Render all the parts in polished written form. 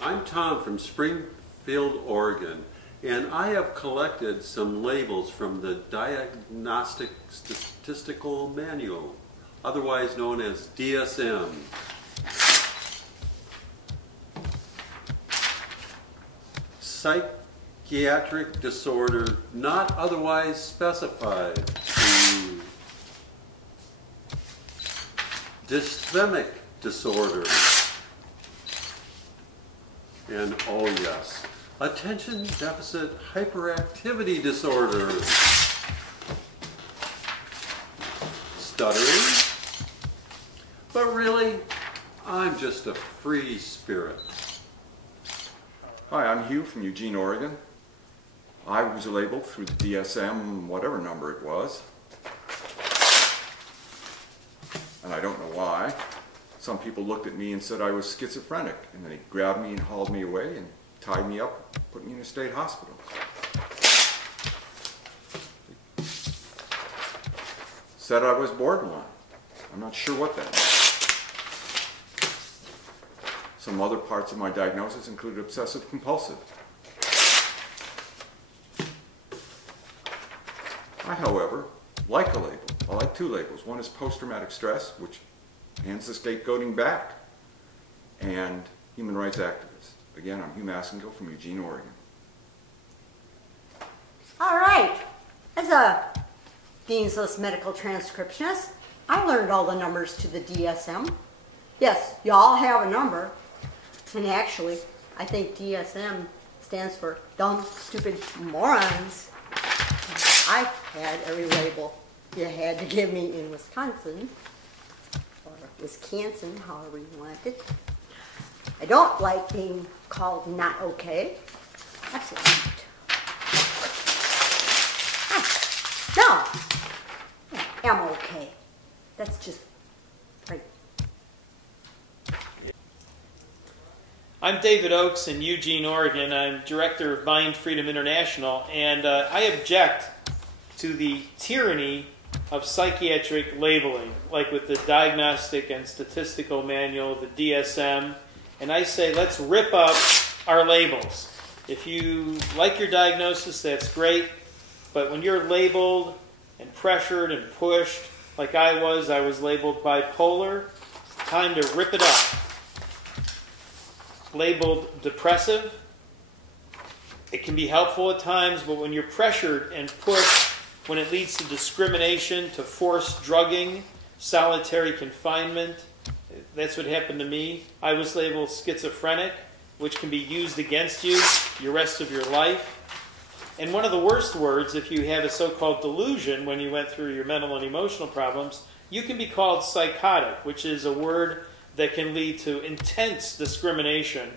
I'm Tom from Springfield, Oregon, and I have collected some labels from the Diagnostic Statistical Manual, otherwise known as DSM. Psychiatric disorder not otherwise specified. Dysphemic disorder. And oh yes, attention deficit hyperactivity disorder. Stuttering. But really, I'm just a free spirit. Hi, I'm Hugh from Eugene, Oregon. I was labeled through the DSM, whatever number it was. And I don't know why. Some people looked at me and said I was schizophrenic, and then they grabbed me and hauled me away and tied me up, put me in a state hospital. Said I was borderline. I'm not sure what that means. Some other parts of my diagnosis included obsessive compulsive. I, however, like a label. I like two labels. One is post-traumatic stress, which hands the scapegoating back, and human rights activist. Again, I'm Hugh Massengill from Eugene, Oregon. All right. As a Dean's List medical transcriptionist, I learned all the numbers to the DSM. Yes, you all have a number. And actually, I think DSM stands for dumb, stupid morons. I've had every label you had to give me in Wisconsin, or Wisconsin, however you want it. I don't like being called not okay. Absolutely not. No, I am okay. That's just right. I'm David Oakes in Eugene, Oregon. I'm director of Mind Freedom International, and I object to the tyranny of psychiatric labeling, like with the Diagnostic and Statistical Manual, the DSM, and I say let's rip up our labels. If you like your diagnosis, that's great, but when you're labeled and pressured and pushed, like I was labeled bipolar, time to rip it up. Labeled depressive, it can be helpful at times, but when you're pressured and pushed, when it leads to discrimination, to forced drugging, solitary confinement, that's what happened to me. I was labeled schizophrenic, which can be used against you the rest of your life. And one of the worst words, if you have a so-called delusion when you went through your mental and emotional problems, you can be called psychotic, which is a word that can lead to intense discrimination.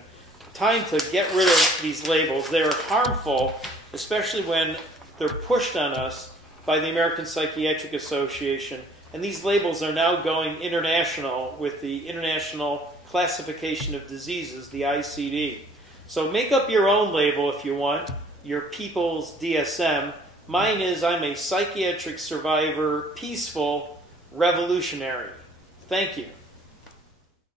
Time to get rid of these labels. They are harmful, especially when they're pushed on us by the American Psychiatric Association. And these labels are now going international with the International Classification of Diseases, the ICD. So make up your own label if you want, your people's DSM. Mine is I'm a psychiatric survivor, peaceful, revolutionary. Thank you.